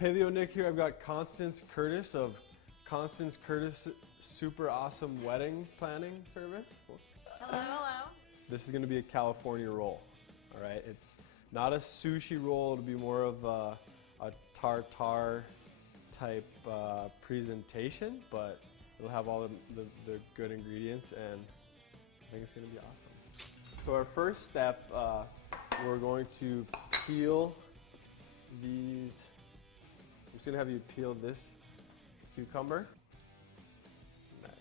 Paleo Nick here. I've got Constance Curtis of Constance Curtis Super Awesome Wedding Planning Service. Hello, hello. This is going to be a California roll. All right, it's not a sushi roll. It'll be more of a tartare type presentation, but it'll have all the good ingredients, and I think it's going to be awesome. So our first step, we're going to peel these. I'm just going to have you peel this cucumber. Nice.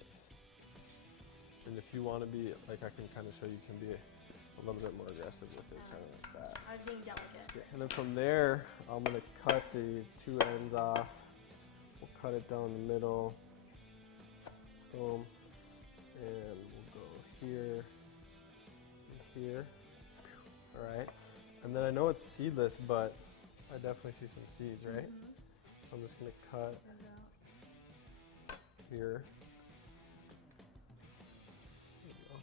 And if you want to be, like I can kind of show you can be a little bit more aggressive with it, kind of like that. I was being delicate. Yeah. And then from there, I'm going to cut the two ends off. We'll cut it down the middle. Boom. And we'll go here and here. All right. And then I know it's seedless, but I definitely see some seeds, right? Mm-hmm. I'm just going to cut here. There you go.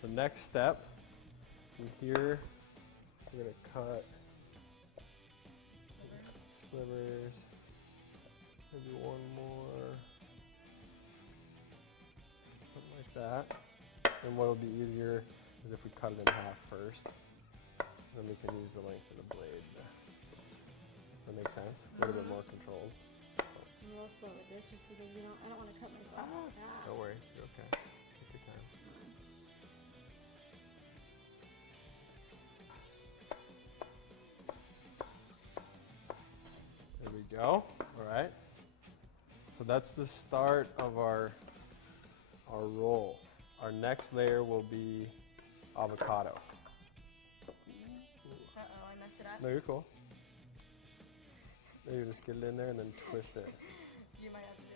So next step, from here, we're going to cut some slivers, maybe one more, something like that. And what will be easier is if we cut it in half first. Then we can use the length of the blade. That makes sense? A little bit more controlled. I'm a little slow with this just because I don't want to cut myself. Oh, God. Don't worry, you're okay. Take your time. There we go. All right. So that's the start of our roll. Our next layer will be avocado. Uh-oh, I messed it up. No, you're cool. You just get it in there and then twist it. You might have to do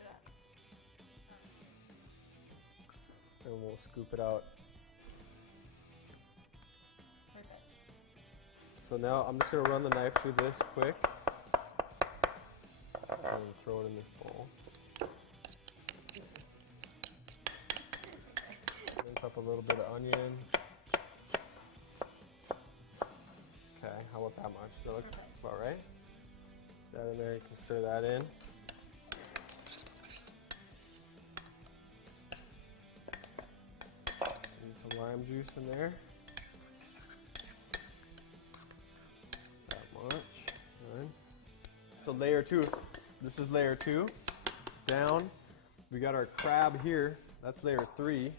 that. And we'll scoop it out. Perfect. So now I'm just going to run the knife through this quick. And throw it in this bowl. Rinse up a little bit of onion. Okay, how about that much? Does that look about right? That in there, you can stir that in. Need some lime juice in there. That much. Good. So layer two. This is layer two. Down. We got our crab here. That's layer three.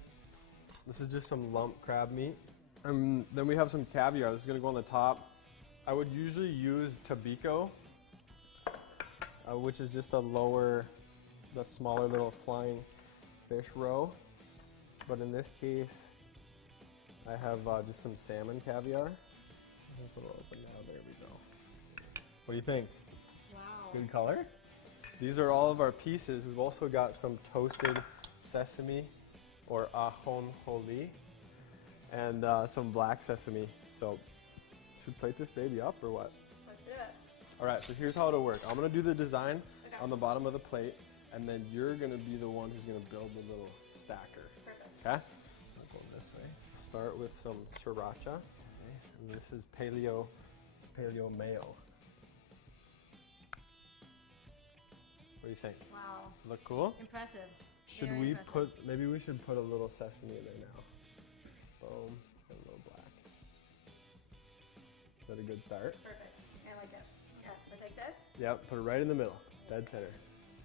This is just some lump crab meat. And then we have some caviar. This is going to go on the top. I would usually use Tabico, which is just the smaller little flying fish roe. But in this case, I have just some salmon caviar. I'll put it open now. There we go. What do you think? Wow. Good color? These are all of our pieces. We've also got some toasted sesame or ajonjolí and some black sesame. So should we plate this baby up or what? Let's do it. All right, so here's how it'll work. I'm gonna do the design on the bottom of the plate, and then you're gonna be the one who's gonna build the little stacker. Perfect. Okay? I'll go this way. Start with some sriracha. Okay. And this is paleo mayo. What do you think? Wow. Does it look cool? Impressive. Should Very we impressive. maybe we should put a little sesame in there now. Boom, and a little black. Is that a good start? Perfect. I like it. Okay, so take this. Yep, put it right in the middle, dead center.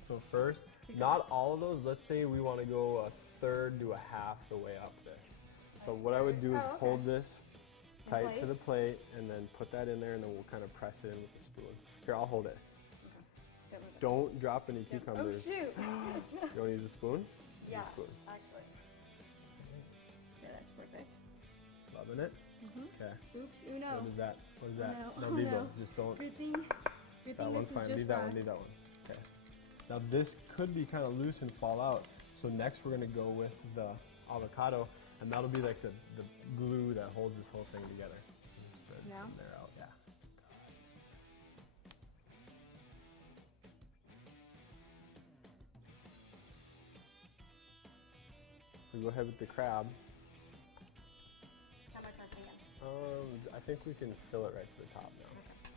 So first, not all of those, let's say we want to go a third to a half the way up this. So what I would do is hold this tight to the plate and then put that in there, and then we'll kind of press it in with the spoon. Here, I'll hold it. Okay. Don't drop any cucumbers. Oh, shoot. You want to use a spoon? Yeah, Use a spoon. actually. Yeah, that's perfect. Loving it? Okay. Oops, uno. What is that? What is that? No, No, leave no. those. Just don't. Good thing. Good That thing one's this fine. is just Leave that for one. us. Leave that one. Okay. Now this could be kind of loose and fall out. So next we're going to go with the avocado, and that'll be like the glue that holds this whole thing together. Just spread Yeah. from there out. Yeah. So go ahead with the crab. How much our can? I think we can fill it right to the top now. Okay.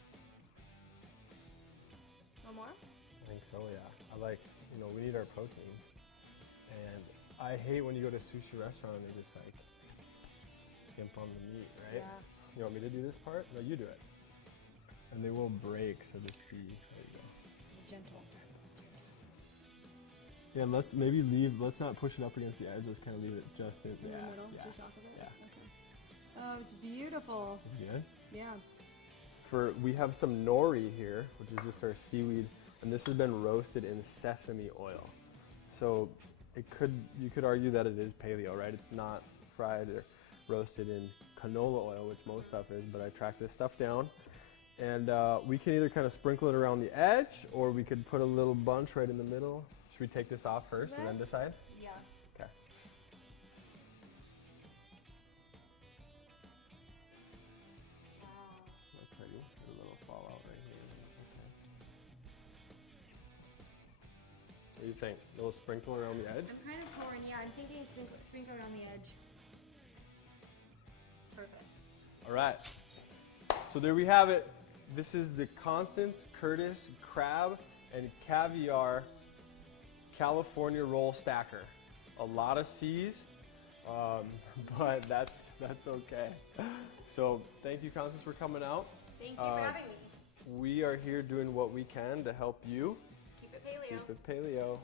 One more? I think so, yeah. I like, you know, we need our protein. And I hate when you go to a sushi restaurant and they just like skimp on the meat, right? Yeah. You want me to do this part? No, you do it. And they will break, so just be, there you go. Gentle. Yeah, and let's maybe leave, let's not push it up against the edge, let's kind of leave it just in, In the middle, yeah, just off of it? yeah. Okay. Oh, it's beautiful. Is it good? Yeah. We have some nori here, which is just our seaweed, and this has been roasted in sesame oil. So you could argue that it is paleo, right? It's not fried or roasted in canola oil, which most stuff is, but I track this stuff down. And we can either kind of sprinkle it around the edge, or we could put a little bunch right in the middle. Should we take this off first and then decide? Yeah. Okay. Wow. That's pretty. A little fallout right here. That's okay. What do you think? A little sprinkle around the edge? I'm kind of torn, yeah. I'm thinking sprinkle around the edge. Perfect. All right. So there we have it. This is the Constance Curtis crab and caviar California roll stacker. A lot of C's, but that's okay. So thank you, Constance, for coming out. Thank you for having me. We are here doing what we can to help you Keep it paleo. keep it paleo.